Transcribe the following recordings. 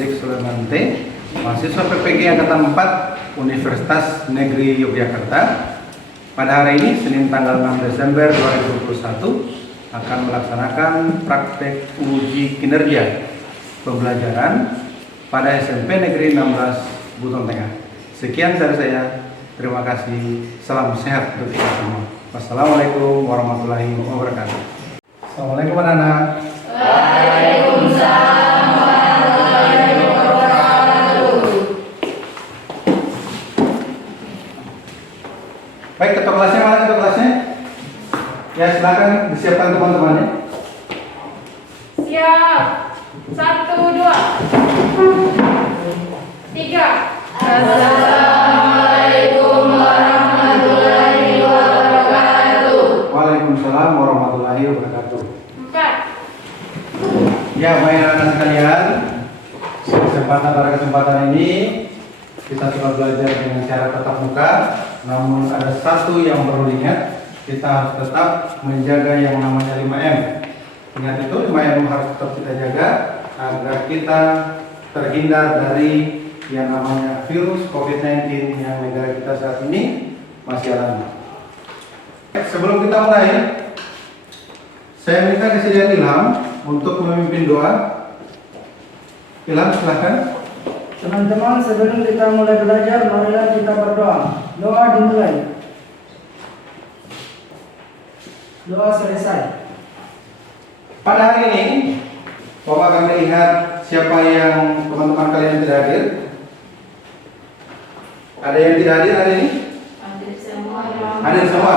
Fredrik Suleman T, mahasiswa PPG Angkatan 4 Universitas Negeri Yogyakarta. Pada hari ini, Senin tanggal 6 Desember 2021, akan melaksanakan praktek uji kinerja pembelajaran pada SMP Negeri 16 Buton Tengah. Sekian dari saya. Terima kasih. Salam sehat untuk kita semua. Wassalamualaikum warahmatullahi wabarakatuh. Assalamualaikum anak-anak. Waalaikumsalam warahmatullahi wabarakatuh. Baik, ketua kelasnya mana ketua kelasnya? Ya, silakan disiapkan teman-temannya. Siap. 1, 2, 3. Assalamualaikum warahmatullahi wabarakatuh. Waalaikumsalam warahmatullahi wabarakatuh. 4. Ya, baik anak-anak sekalian, pada kesempatan ini kita sudah belajar dengan cara tatap muka. Namun ada satu yang perlu diingat, kita harus tetap menjaga yang namanya 5M. Ingat itu, 5M harus tetap kita jaga agar kita terhindar dari yang namanya virus COVID-19 yang negara kita saat ini masih alami. Sebelum kita mulai, saya minta kesediaan Ilham untuk memimpin doa. Ilham, silakan. Teman-teman, sebelum kita mulai belajar, marilah kita berdoa. Doa dimulai. Doa selesai. Pada hari ini, Bapak akan melihat siapa yang teman-teman kalian tidak hadir. Ada yang tidak hadir hari ini? Hadir semua. Hadir semua?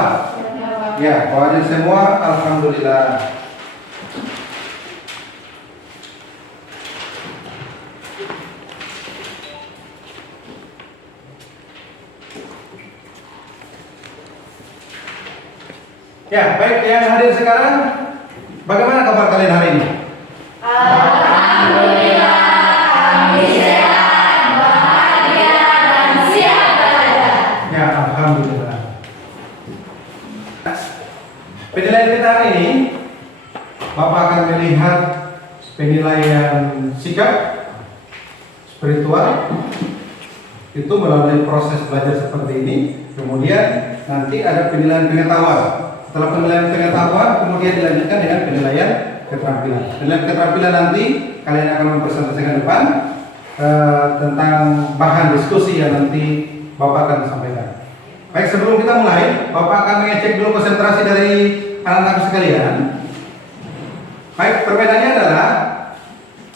Ya, kalau hadir semua, alhamdulillah. Ya, baik, yang hadir sekarang, bagaimana kabar kalian hari ini? Alhamdulillah, kami sehat, bahagia, dan siap belajar. Ya, alhamdulillah. Penilaian kita hari ini, Bapak akan melihat penilaian sikap, spiritual, itu melalui proses belajar seperti ini. Kemudian nanti ada penilaian pengetahuan. Setelah penilaian pengetahuan, kemudian dilanjutkan dengan penilaian keterampilan. Penilaian keterampilan nanti kalian akan mempresentasikan depan tentang bahan diskusi yang nanti Bapak akan sampaikan. Baik, sebelum kita mulai, Bapak akan mengecek dulu konsentrasi dari anak-anak sekalian. Baik, perbedaannya adalah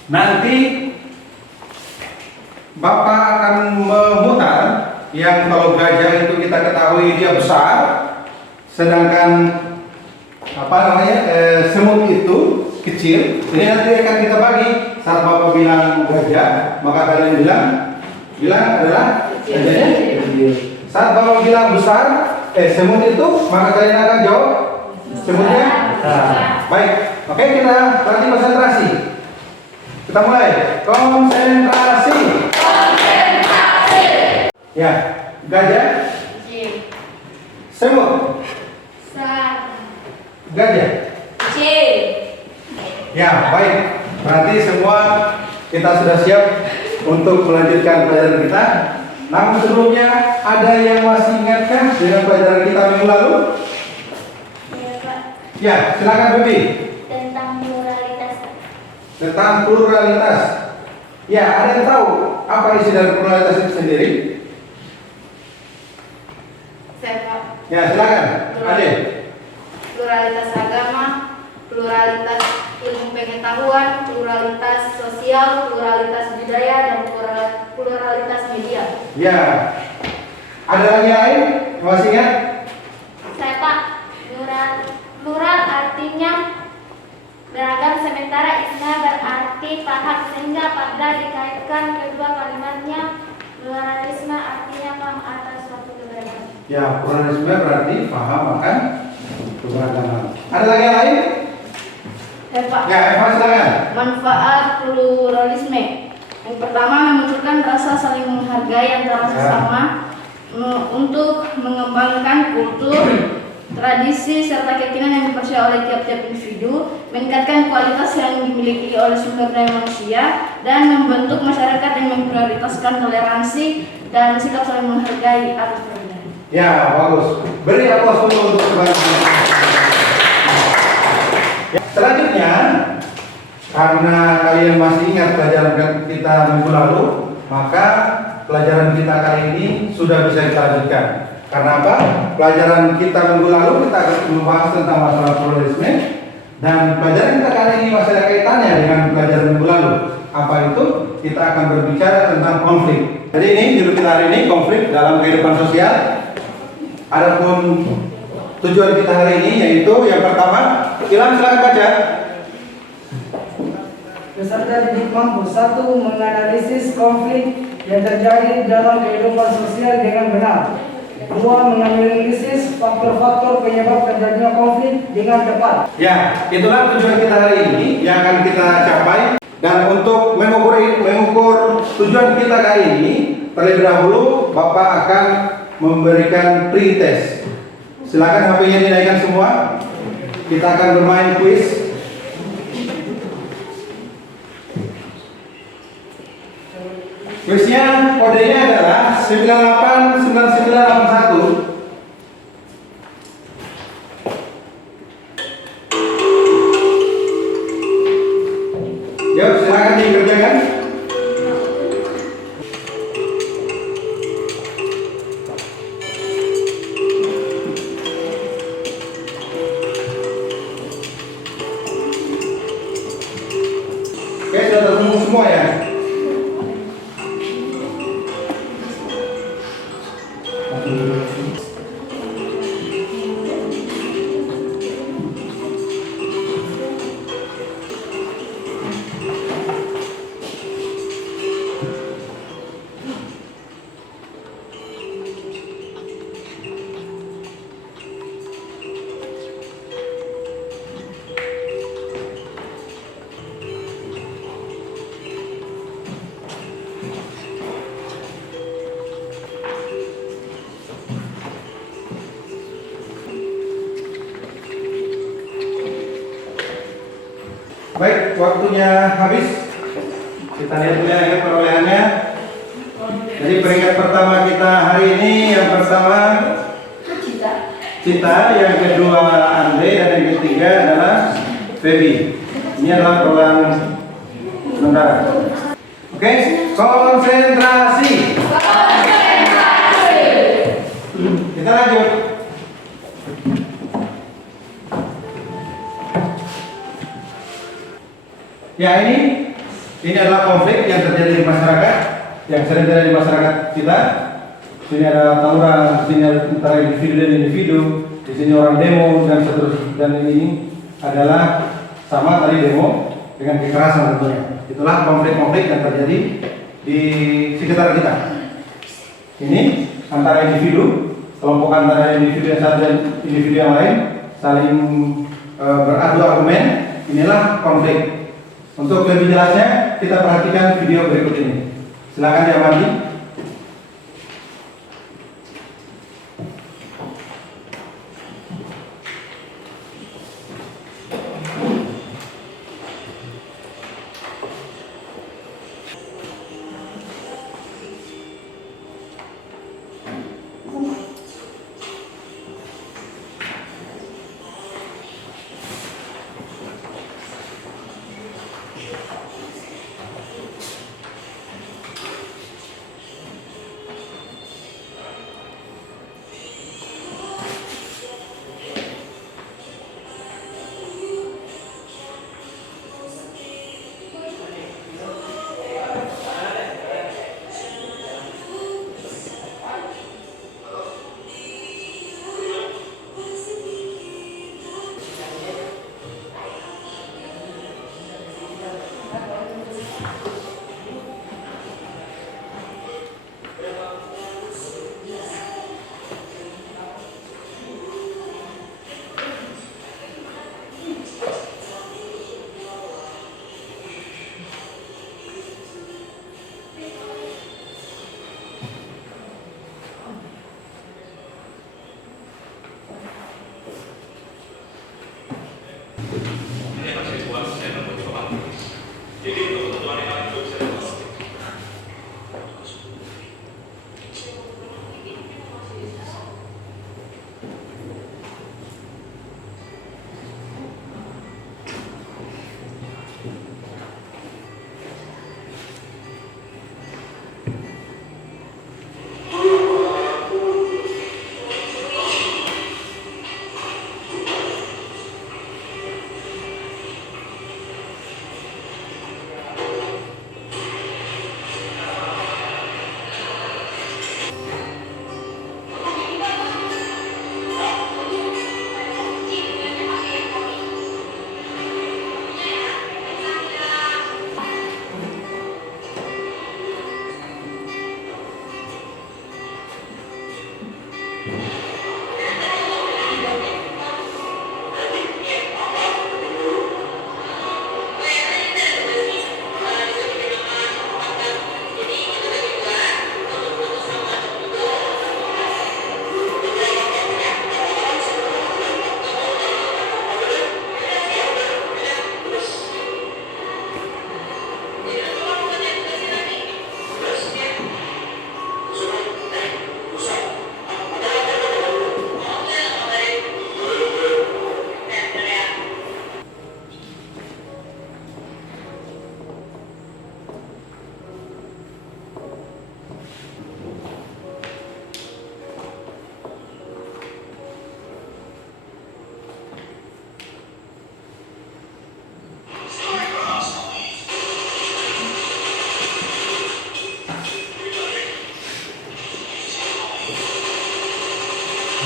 nanti Bapak akan memutar yang kalau gajah itu kita ketahui dia besar, sedangkan semut itu kecil. Ini nanti akan kita bagi. Saat Bapak bilang gajah, maka kalian bilang adalah gajahnya kecil. Saat Bapak bilang besar, semut itu, maka kalian akan jawab semutnya besar. Baik, oke, kita berarti konsentrasi. Kita mulai. Konsentrasi. Ya, gajah, Kecil. semut, Besar. gajah. Kecil. Ya, baik. Berarti semua kita sudah siap untuk melanjutkan pelajaran kita. Namun sebelumnya, ada yang masih ingatkah dengan pelajaran kita minggu lalu? Ya, Pak. Ya, silakan Bibi. Tentang pluralitas. Tentang pluralitas. Ya, ada yang tahu apa isi dari pluralitas itu sendiri? Saya, Pak. Ya, silakan. Ade. Pluralitas agama, pluralitas ilmu pengetahuan, pluralitas sosial, pluralitas budaya, dan pluralitas media. Ya. Ada lagi yang lain? Masih ingat? Saya, Pak. Plural artinya beragam, sementara isna berarti paham, sehingga apabila dikaitkan kedua kalimatnya, pluralisme artinya paham atas suatu keberagaman. Ya, pluralisme berarti paham akan keberagaman. Ada lagi yang lain? Pak. Ya, Eva silakan. Manfaat pluralisme. Yang pertama, memunculkan rasa saling menghargai antara sesama untuk mengembangkan kultur, tradisi, serta keyakinan yang dipercaya oleh tiap-tiap individu, meningkatkan kualitas yang dimiliki oleh sumber daya manusia, dan membentuk masyarakat yang memprioritaskan toleransi dan sikap saling menghargai atas perbedaan. Ya, bagus. Beri aplaus dulu untuk kebanyakan. Ya, selanjutnya, karena kalian masih ingat pelajaran kita minggu lalu, maka pelajaran kita kali ini sudah bisa kita lanjutkan. Karena apa? Pelajaran kita minggu lalu kita akan membahas tentang masalah pluralisme, dan pelajaran kita kali ini masih ada kaitannya dengan pelajaran minggu lalu. Apa itu? Kita akan berbicara tentang konflik. Jadi ini judul kita hari ini, konflik dalam kehidupan sosial. Adapun tujuan kita hari ini yaitu yang pertama, Ilham silakan baca. Peserta didik mampu: 1. Menganalisis konflik yang terjadi dalam kehidupan sosial dengan benar. 2. Menganalisis faktor-faktor penyebab terjadinya konflik dengan tepat. Ya, itulah tujuan kita hari ini yang akan kita capai. Dan untuk mengukur tujuan kita kali ini, terlebih dahulu Bapak akan memberikan pre-test. Silakan HP-nya dinaikkan semua. Kita akan bermain quiz. Quiznya kodenya adalah 989981. Yuk, silakan dikerjakan. Oke, sudah terkumpul semua ya? Baik, waktunya habis. Kita lihat dulu ya perolehannya. Jadi peringkat pertama kita hari ini, yang pertama Cita, yang kedua Andre, dan yang ketiga adalah Feby. Ini adalah perolehan sementara. Oke, konsentrasi. Kita lanjut. Ya, ini adalah konflik yang terjadi di masyarakat, yang sering terjadi di masyarakat kita. Sini ada tawuran, sini ada antara individu dan individu, di sini orang demo dan seterusnya. Dan ini adalah sama tadi demo dengan kekerasan tentunya. Itulah konflik-konflik yang terjadi di sekitar kita. Ini antara individu, kelompok antara individu yang satu dan individu yang lain saling beradu argumen. Inilah konflik. Untuk lebih jelasnya, kita perhatikan video berikut ini. Silakan diamati.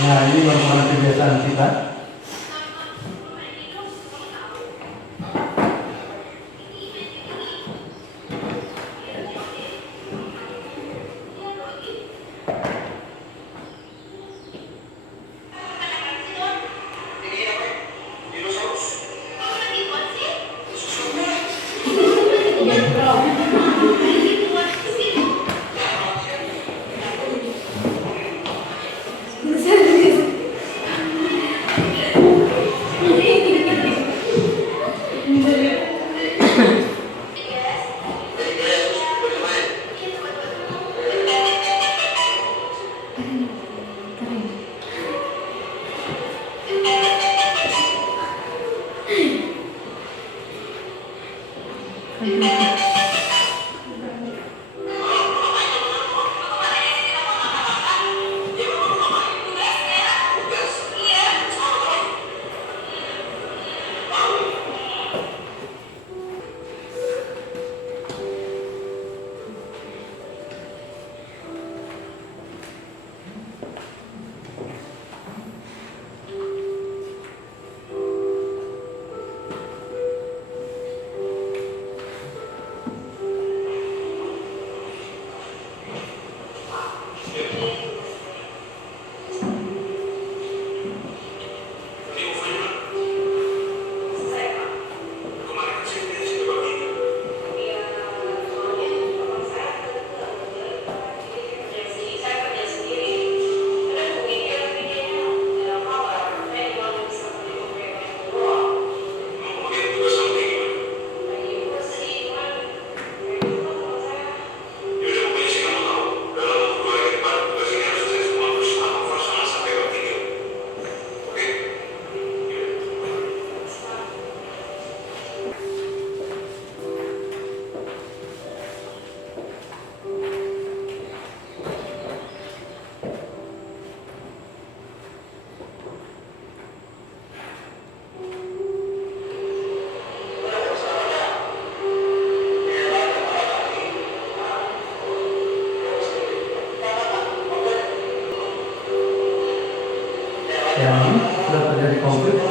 Nah, ini merupakan kebiasaan kita. Yang sudah terjadi konflik.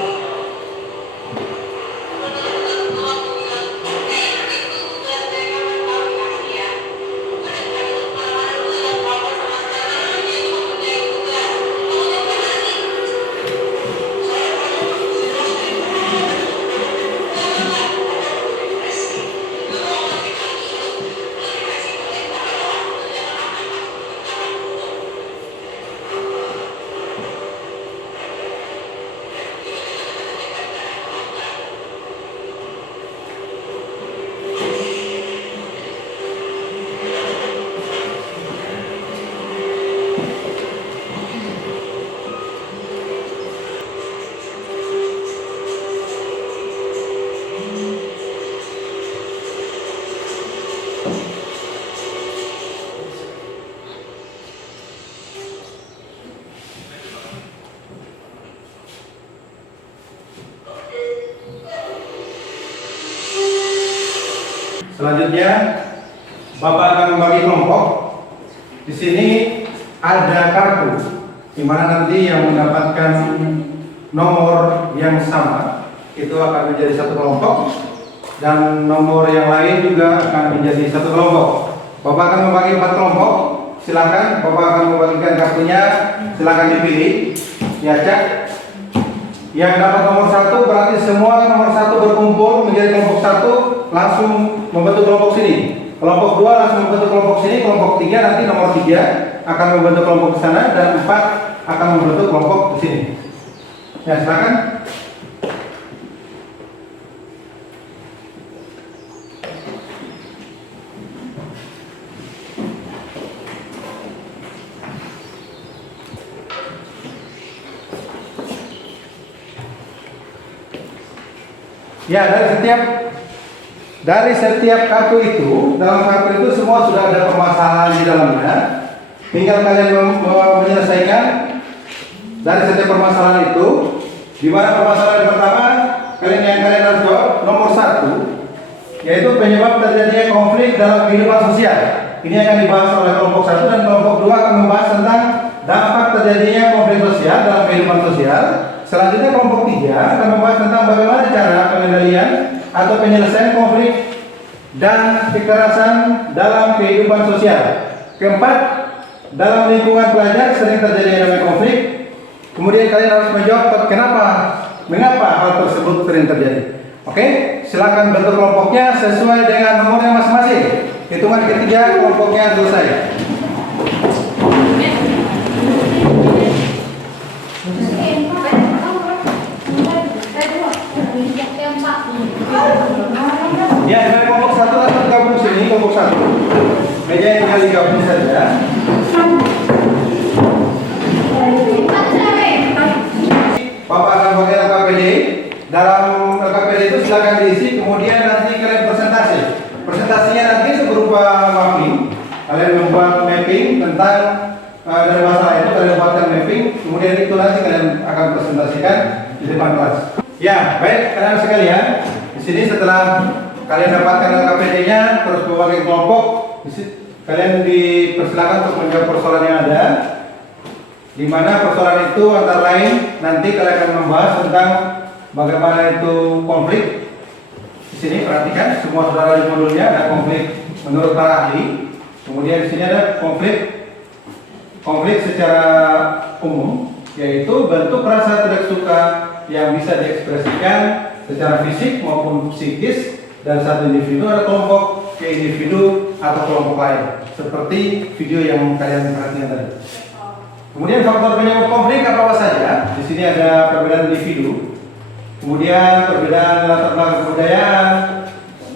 Selanjutnya, Bapak akan membagi kelompok. Di sini ada kartu, di mana nanti yang mendapatkan nomor yang sama itu akan menjadi satu kelompok, dan nomor yang lain juga akan menjadi satu kelompok. Bapak akan membagi 4 kelompok. Silakan, Bapak akan membagikan kartunya. Silakan dipilih, diacak. Yang dapat nomor 1 berarti semua nomor 1 berkumpul menjadi kelompok 1, langsung membentuk kelompok sini. Kelompok 2 langsung membentuk kelompok sini. Kelompok 3 nanti nomor 3 akan membentuk kelompok ke sana, dan 4 akan membentuk kelompok di sini. Ya, silakan. Ya, dari setiap kartu itu, dalam kartu itu semua sudah ada permasalahan di dalamnya. Tinggal kalian menyelesaikan dari setiap permasalahan itu. Di mana permasalahan pertama kalian harus jawab nomor 1, yaitu penyebab terjadinya konflik dalam kehidupan sosial. Ini akan dibahas oleh kelompok 1, dan kelompok 2 akan membahas tentang dampak terjadinya konflik sosial kehidupan sosial. Selanjutnya kelompok 3 akan membahas tentang bagaimana cara pengendalian atau penyelesaian konflik dan kekerasan dalam kehidupan sosial. Keempat, dalam lingkungan pelajar sering terjadi namanya konflik. Kemudian kalian harus menjawab mengapa hal tersebut sering terjadi. Oke, silakan bentuk kelompoknya sesuai dengan nomornya masing-masing. Hitungan ketiga kelompoknya selesai. Ya, dengan kelompok 1 langsung gabung sini, kelompok 1. Meja yang tinggal digabung saja. Bapak akan bagian LKPD. Dalam LKPD itu silakan diisi, kemudian nanti kalian presentasi. Presentasinya nanti itu berupa mapping. Kalian membuat mapping tentang dari masalah itu, kalian buatkan mapping, kemudian itu nanti kalian akan presentasikan di depan kelas. Ya, baik, kalian sekalian. Di sini setelah kalian dapatkan LKPD-nya, terus berbagai kelompok, kalian dipersilakan untuk menjawab persoalan yang ada. Di mana persoalan itu antara lain nanti kalian akan membahas tentang bagaimana itu konflik. Di sini perhatikan semua saudara di modulnya ada konflik menurut para ahli. Kemudian di sini ada konflik secara umum, yaitu bentuk rasa tidak suka yang bisa diekspresikan secara fisik maupun psikis dan satu individu atau kelompok ke individu atau kelompok lain, seperti video yang kalian perhatikan tadi. Kemudian faktor penyebab konflik apa saja? Di sini ada perbedaan individu, kemudian perbedaan latar belakang kebudayaan,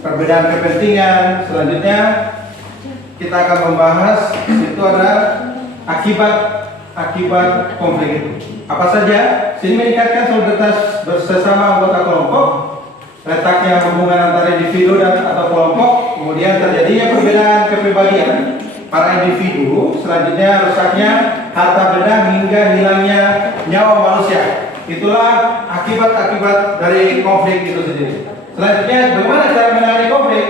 perbedaan kepentingan. Selanjutnya kita akan membahas itu ada akibat konflik itu. Apa saja? Sini meningkatkan solidaritas bersama anggota kelompok, letaknya hubungan antara individu dan atau kelompok, kemudian terjadinya perbedaan kepribadian para individu, selanjutnya rusaknya harta benda hingga hilangnya nyawa manusia. Itulah akibat-akibat dari konflik itu sendiri. Selanjutnya, bagaimana cara menangani konflik?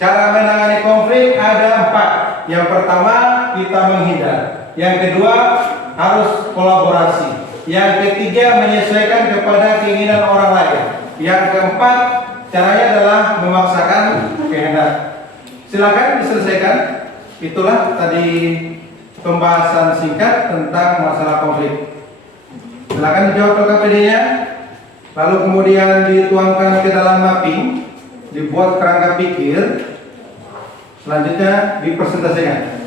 Cara menangani konflik ada 4. Yang pertama, kita menghindar. Yang kedua, harus kolaborasi. Yang ketiga, menyesuaikan kepada keinginan orang lain. Yang keempat, caranya adalah memaksakan kehendak. Silakan diselesaikan. Itulah tadi pembahasan singkat tentang masalah konflik. Silakan dijawab LKPD-nya, lalu kemudian dituangkan ke dalam mapping, dibuat kerangka pikir, selanjutnya dipresentasikan.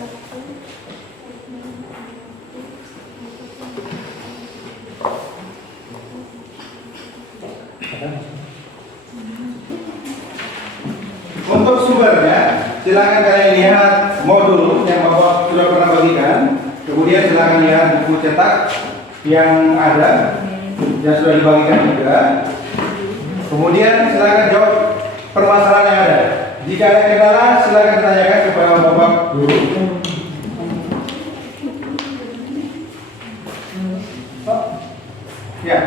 Untuk sumbernya, silakan kalian lihat modul yang Bapak sudah pernah bagikan. Kemudian silakan lihat buku cetak yang ada, yang sudah dibagikan juga. Kemudian silakan jawab permasalahan yang ada. Jika ada kendala, silakan tanyakan kepada Bapak guru. Ya.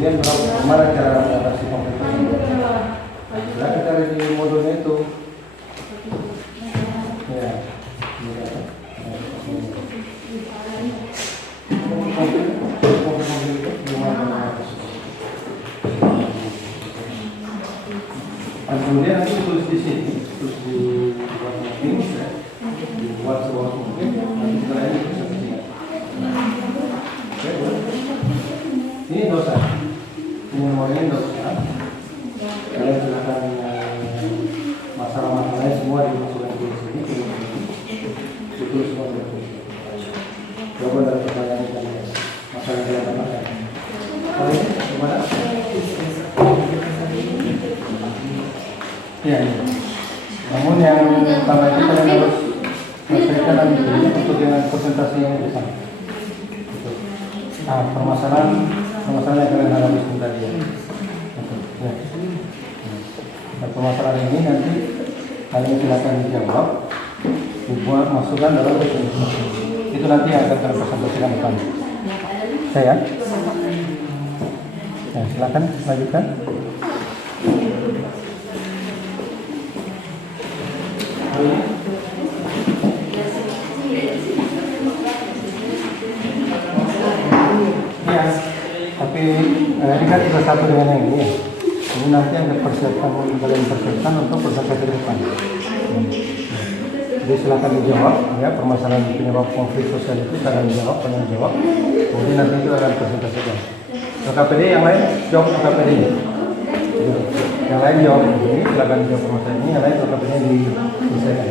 Kemudian bagaimana cara mengatasi konflik tersebut? Nah, kita lihat di modulnya itu. Ya. Kemudian nanti tulis di sini, terus dibuat mapping, dibuat sebuah mungkin, nanti setelah ini bisa diingat. Ini dosa. Ini namanya dosa. Kalian silakan masalah-masalahnya semua dimasukkan di sini. Itu semua betul. Jawaban dari pertanyaan kalian. Masalah yang kalian dapatkan. Kalian gimana? Ya. Namun yang utama itu kalian harus selesaikan nanti untuk dengan presentasi yang di sana. Nah, permasalahan permasalahan yang kalian hadapi sebentar ya. Ya. Nah, permasalahan ini nanti kalian silakan dijawab, dibuat masukan dalam presentasi. Itu nanti yang akan kalian presentasikan depan. Saya. Ya, silakan lanjutkan. Ya, tapi ini kan sudah satu dengan yang ini. Ini nanti yang kalian persiapkan untuk presentasi ke depan. Jadi silakan dijawab ya, permasalahan penyebab konflik sosial itu kalian jawab, kalian jawab. Kemudian nanti itu akan presentasikan. KPD yang lain jawab KPD. Yang lain jawab ini, silakan jawab permasalahan ini, yang lain KPD diselesaikan.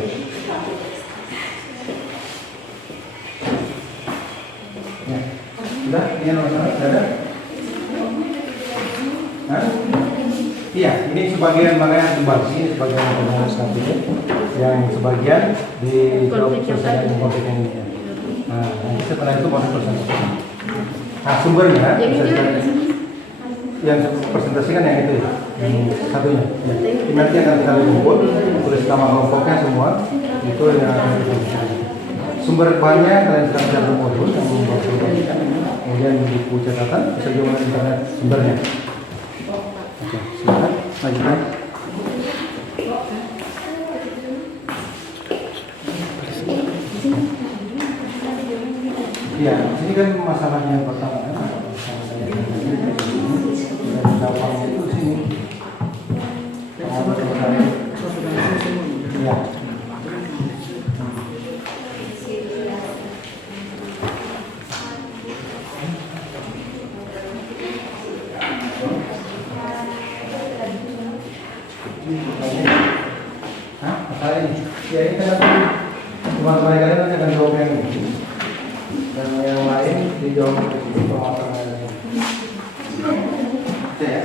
Ya, sudah, ini yang nomor satu, sudah ada? Hah? Iya, ini sebagian makanya dibagi, ini sebagian pengurus KPD, yang sebagian dijawab selesai konflik yang ini. Nah, nanti setelah itu baru presentasikan. Nah, sumbernya yang presentasikan yang itu ya, yang satunya. Ya. Nanti akan kita kumpul, tulis nama kelompoknya semua, itu yang sumber bahannya kalian sedang cari modul yang membuat presentasikan, kemudian buku catatan, bisa juga internet sumbernya. Oke, silakan lanjutkan. Iya, ini kan masalahnya yang pertama kan. Gampang itu sini. Iya. Hah? Masalah ini? Ya ini kan teman-teman kalian nanti akan jawab yang ini. Dan yang lain dijawab di permasalahan ini. Ya.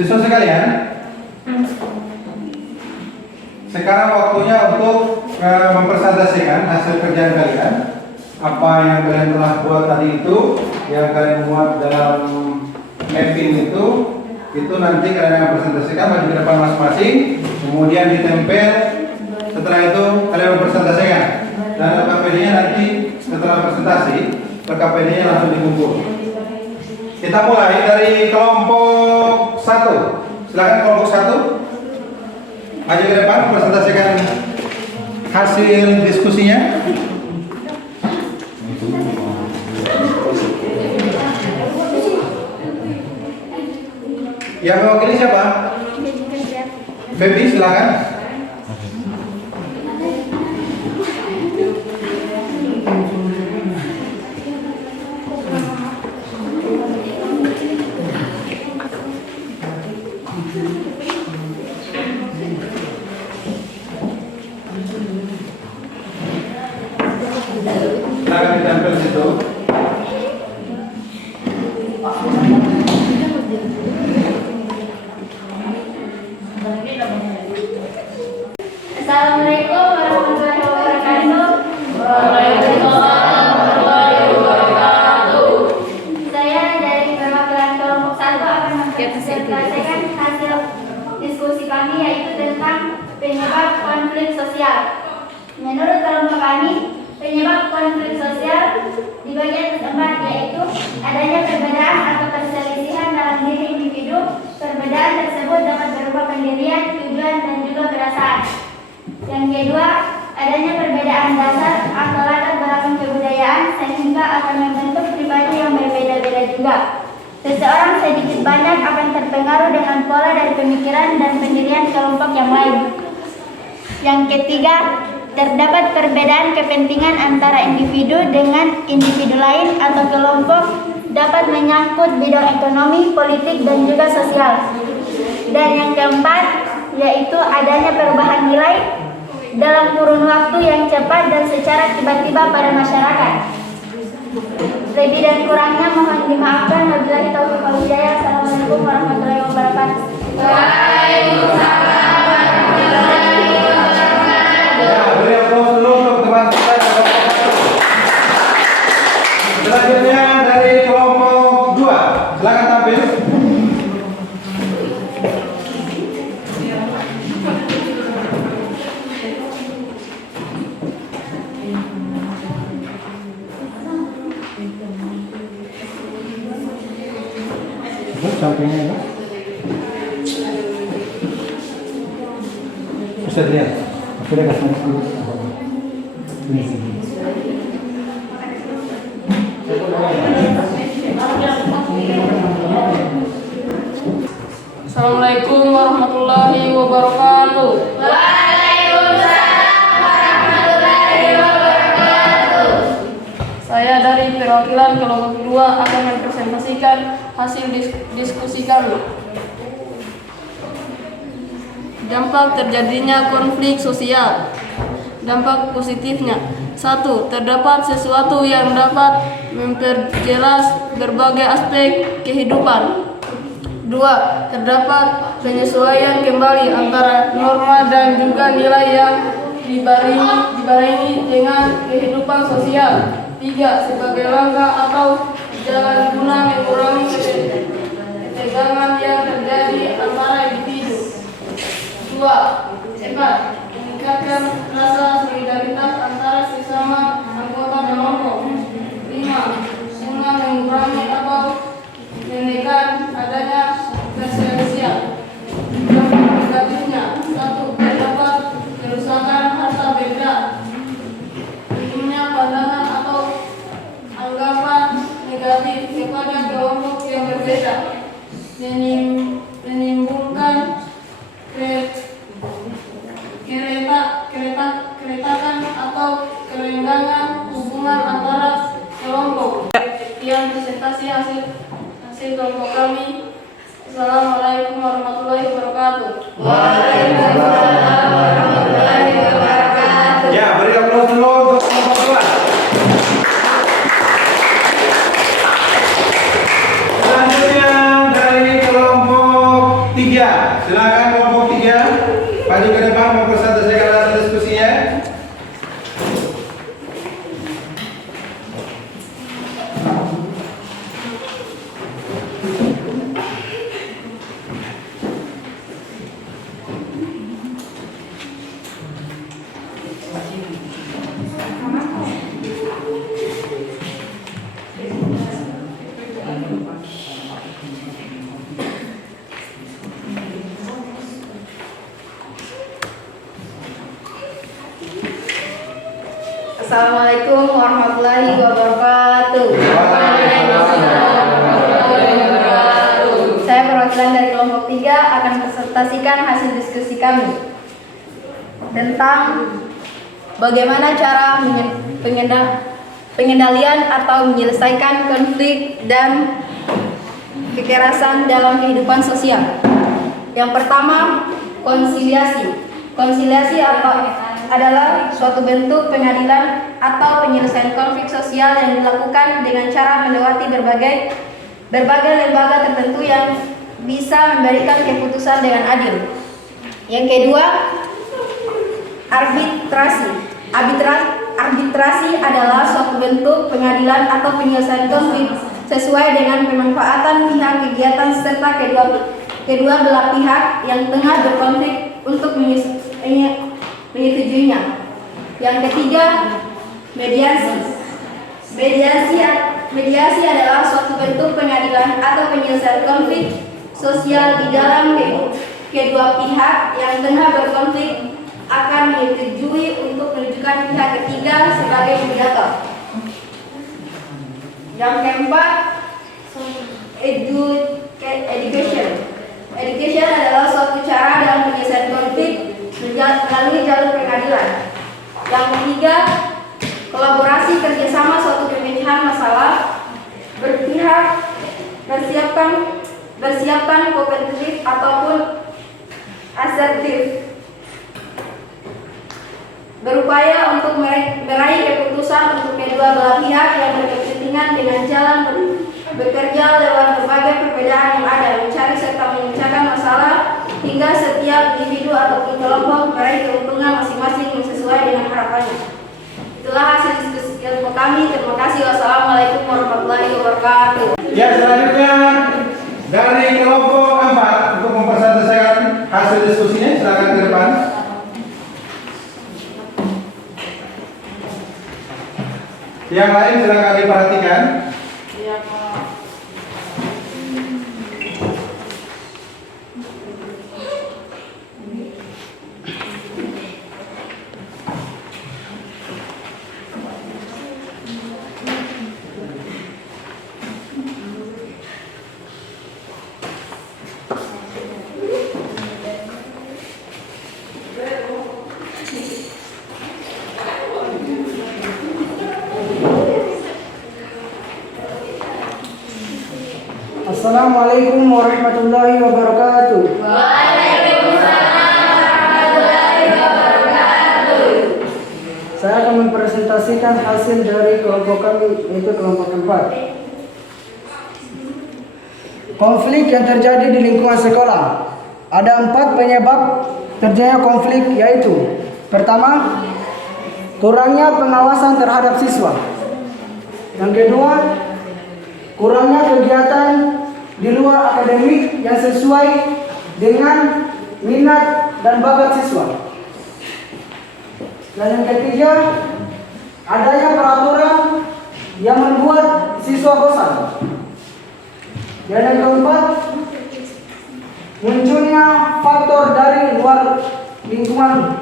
Siswa sekalian, sekarang waktunya untuk mempresentasikan hasil kerjaan kalian. Apa yang kalian telah buat tadi itu, yang kalian buat dalam mapping itu nanti kalian akan presentasikan maju ke depan masing-masing, kemudian ditempel. Setelah itu kalian mempresentasikan, dan LKPD-nya nanti setelah presentasi, LKPD-nya langsung dikumpul. Kita mulai dari kelompok 1. Silakan kelompok 1. Maju ke depan presentasikan hasil diskusinya. Yang mewakili siapa? Baby, silakan. Selesaikan hasil diskusi kami yaitu tentang penyebab konflik sosial. Menurut kelompok kami, penyebab konflik sosial di bagian keempat yaitu adanya perbedaan atau perselisihan dalam diri individu. Perbedaan tersebut dapat berupa pendirian, tujuan, dan juga perasaan. Yang kedua, adanya perbedaan dasar atau latar belakang kebudayaan sehingga akan membentuk pribadi yang berbeda-beda juga. Seseorang sedikit banyak akan terpengaruh dengan pola dari pemikiran dan pendirian kelompok yang lain. Yang ketiga, terdapat perbedaan kepentingan antara individu dengan individu lain atau kelompok dapat menyangkut bidang ekonomi, politik, dan juga sosial. Dan yang keempat, yaitu adanya perubahan nilai dalam kurun waktu yang cepat dan secara tiba-tiba pada masyarakat. Lebih dan kurangnya mohon dimaafkan. Wabillahi taufiq wal hidayah. Assalamualaikum warahmatullahi wabarakatuh. Waalaikumsalam warahmatullahi wabarakatuh. Ya, beri aplaus dulu untuk teman kita yang kelompok 1. Selanjutnya dari kelompok 2. Silakan tampil. Sampingnya ya. Bisa dilihat. Sudah kasih dulu. Ini sini. Assalamualaikum warahmatullahi wabarakatuh. Waalaikumsalam warahmatullahi wabarakatuh. Saya dari perwakilan kelompok 2 akan mempresentasikan hasil diskusi kami. Dampak terjadinya konflik sosial. Dampak positifnya: 1. Terdapat sesuatu yang dapat memperjelas berbagai aspek kehidupan. 2. Terdapat penyesuaian kembali antara norma dan juga nilai yang dibarengi dengan kehidupan sosial. 3. Sebagai langkah atau jalan guna mengurangi ketegangan yang terjadi antara individu. 4. Meningkatkan rasa solidaritas antara sesama anggota kelompok. 5. Guna mengurangi atau menekan adanya perselisihan. Dampak negatifnya: 1. Terdapat kerusakan harta benda. Minimnya pandangan atau anggapan negatif kepada kelompok yang berbeda, menimbulkan keretakan atau kerenggangan hubungan antara kelompok. Sekian presentasi hasil kelompok kami. Assalamualaikum warahmatullahi wabarakatuh. Waalaikumsalam warahmatullahi wabarakatuh. Ya, beri aplaus dulu untuk kelompok 2. Selanjutnya dari kelompok 3. Silakan kelompok 3 maju ke depan mempresentasikan hasil diskusinya. Assalamualaikum warahmatullahi wabarakatuh. Saya perwakilan dari kelompok 3 akan presentasikan hasil diskusi kami tentang bagaimana cara pengendalian atau menyelesaikan konflik dan kekerasan dalam kehidupan sosial. Yang pertama, konsiliasi. Konsiliasi adalah suatu bentuk pengadilan atau penyelesaian konflik sosial yang dilakukan dengan cara melewati berbagai lembaga tertentu yang bisa memberikan keputusan dengan adil. Yang kedua, arbitrasi. Arbitrasi adalah suatu bentuk pengadilan atau penyelesaian konflik sesuai dengan pemanfaatan pihak kegiatan serta kedua belah pihak yang tengah berkonflik untuk menyetujuinya. Yang ketiga, mediasi. Mediasi adalah suatu bentuk pengadilan atau penyelesaian konflik sosial di dalam kedua pihak yang tengah berkonflik akan menyetujui untuk menunjukkan pihak ketiga sebagai mediator. Yang keempat, education. Education adalah suatu cara dalam penyelesaian konflik melalui jalur pengadilan. Yang ketiga, kolaborasi kerjasama suatu pemecahan masalah berpihak bersiapkan kompetitif ataupun asertif, berupaya untuk meraih keputusan untuk kedua belah pihak yang berkepentingan dengan jalan bekerja lewat berbagai perbedaan yang ada, mencari serta memecahkan masalah hingga setiap individu ataupun kelompok meraih keuntungan masing-masing sesuai dengan harapannya. Itulah hasil diskusi kelompok kami. Terima kasih. Wassalamualaikum warahmatullahi wabarakatuh. Ya, selanjutnya dari kelompok 4 untuk memperselesaikan hasil diskusinya, silakan ke depan. Yang lain silakan diperhatikan. Iya, Pak. Assalamualaikum warahmatullahi wabarakatuh. Saya akan mempresentasikan hasil dari kelompok kami, yaitu kelompok 4. Konflik yang terjadi di lingkungan sekolah. Ada 4 penyebab terjadinya konflik, yaitu: pertama, kurangnya pengawasan terhadap siswa. Yang kedua, kurangnya kegiatan di luar akademik yang sesuai dengan minat dan bakat siswa. Dan yang ketiga, adanya peraturan yang membuat siswa bosan. Dan yang keempat, munculnya faktor dari luar lingkungan.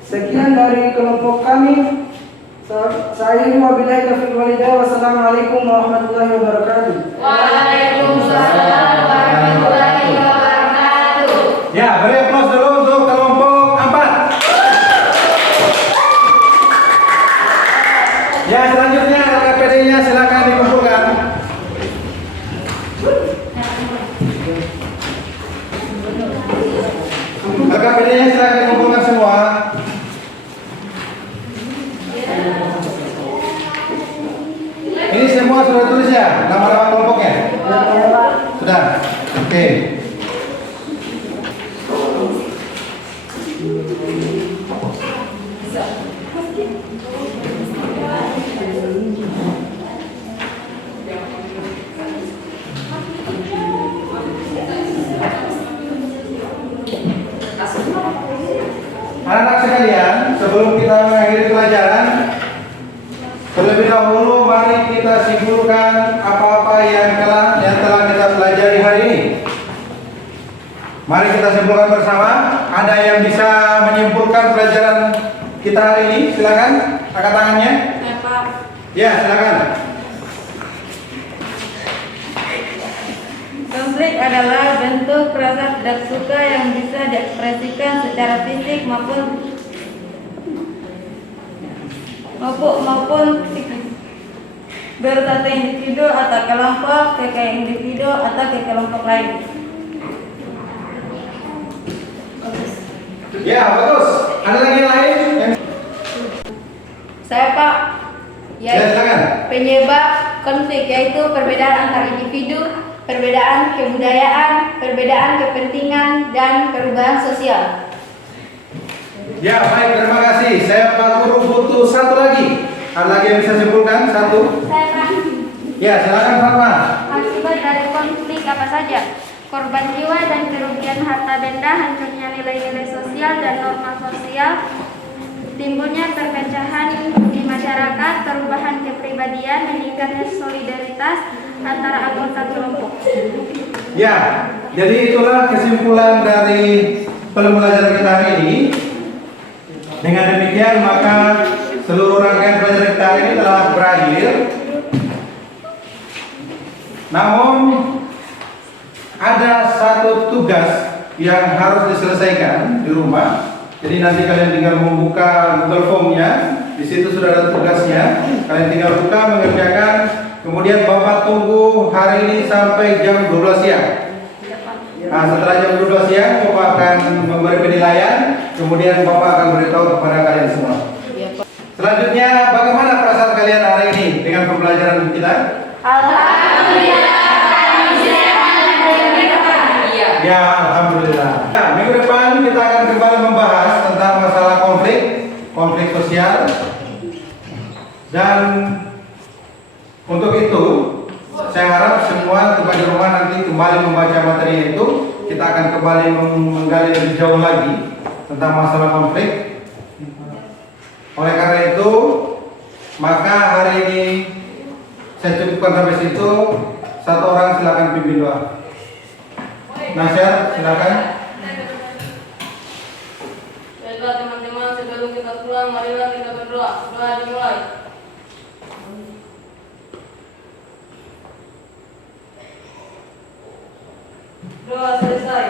Sekian dari kelompok kami. Saya wabillahi taufiq wal hidayah. Wassalamualaikum warahmatullahi wabarakatuh. Waalaikumsalam warahmatullahi wabarakatuh. Ya, beri aplaus dulu untuk kelompok 4. Ya, selanjutnya LKPD-nya silakan dikumpulkan. LKPD-nya silakan dikumpulkan semua. Ini semua sudah tulis ya, nama-nama kelompoknya? Sudah. Oke. Anak-anak sekalian, sebelum kita mengakhiri pelajaran, terlebih dahulu mari kita simpulkan apa-apa yang telah kita pelajari hari ini. Mari kita simpulkan bersama. Ada yang bisa menyimpulkan pelajaran kita hari ini? Silakan angkat tangannya. Ya, Pak. Ya, silakan. Konflik adalah bentuk rasa tidak suka yang bisa diekspresikan secara fisik maupun psikis, baik satu individu atau kelompok ke individu atau ke kelompok lain. Ya, bagus. Ada lagi yang lain? Saya, Pak. Ya, silakan. Penyebab konflik yaitu perbedaan antar individu, perbedaan kebudayaan, perbedaan kepentingan, dan perubahan sosial. Ya, baik, terima kasih. Saya Pak Guru butuh satu lagi. Ada lagi yang bisa simpulkan? Satu. Saya Pak. Ya, silakan Fatma. Akibat dari konflik apa saja? Korban jiwa dan kerugian harta benda, hancurnya nilai-nilai sosial dan norma sosial, timbulnya perpecahan di masyarakat, perubahan kepribadian, meningkatnya solidaritas antara anggota kelompok. Ya, jadi itulah kesimpulan dari pembelajaran kita hari ini. Dengan demikian maka seluruh rangkaian pelajaran kita hari ini telah berakhir. Namun ada satu tugas yang harus diselesaikan di rumah. Jadi nanti kalian tinggal membuka Google Form-nya. Di situ sudah ada tugasnya. Kalian tinggal buka, mengerjakan. Kemudian Bapak tunggu hari ini sampai jam 12 siang. Nah, setelah jam 12 siang Bapak akan memberi penilaian. Kemudian Bapak akan beritahu kepada kalian semua. Selanjutnya, bagaimana perasaan kalian hari ini dengan pembelajaran kita? Ya, alhamdulillah. Nah, minggu depan kita akan kembali membahas tentang masalah konflik sosial. Dan untuk itu, saya harap semua tempat di rumah nanti kembali membaca materi itu. Kita akan kembali menggali lebih jauh lagi tentang masalah konflik. Oleh karena itu, maka hari ini saya cukupkan sampai situ. Satu orang silakan pimpin doa. Nasir, silakan. Baiklah teman-teman, sebelum kita pulang, marilah kita berdoa. Doa dimulai. Doa selesai.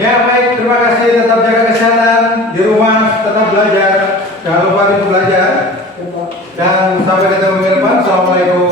Ya baik, terima kasih. Tetap jaga kesehatan di rumah, tetap belajar. Jangan lupa untuk belajar. Dan sampai ketemu minggu depan. Assalamualaikum.